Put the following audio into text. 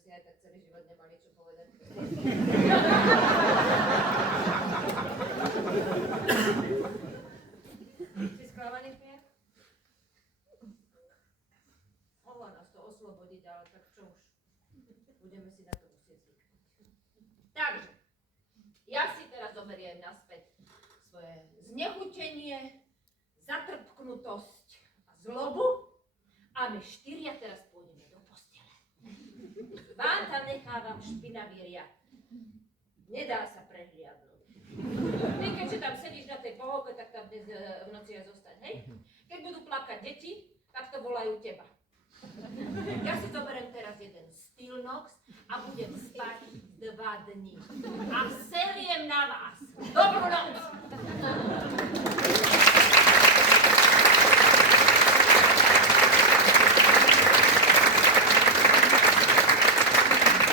si aj tak celý život nemali čo povedať. Si sklamaný, Kmier? Mohla nás to oslobodiť, ale tak čo už. Budeme si na to musieť zvyknúť. Takže, ja si teraz zoberiem naspäť svoje znechutenie, zatrpknutosť a zlobu a my štyria teraz pôjdeme do postele. Vám tam nechávam špinavý riad. Nedá sa prehliadnúť. Ty, keďže tam sedíš na tej pohovke, tak tam dnes v noci aj zostaň, hej? Keď budú plakať deti, tak to volajú teba. Ja si zoberiem teraz jeden Stilnox a budem spať 2 dni. A seriem na vás. Dobrú noc!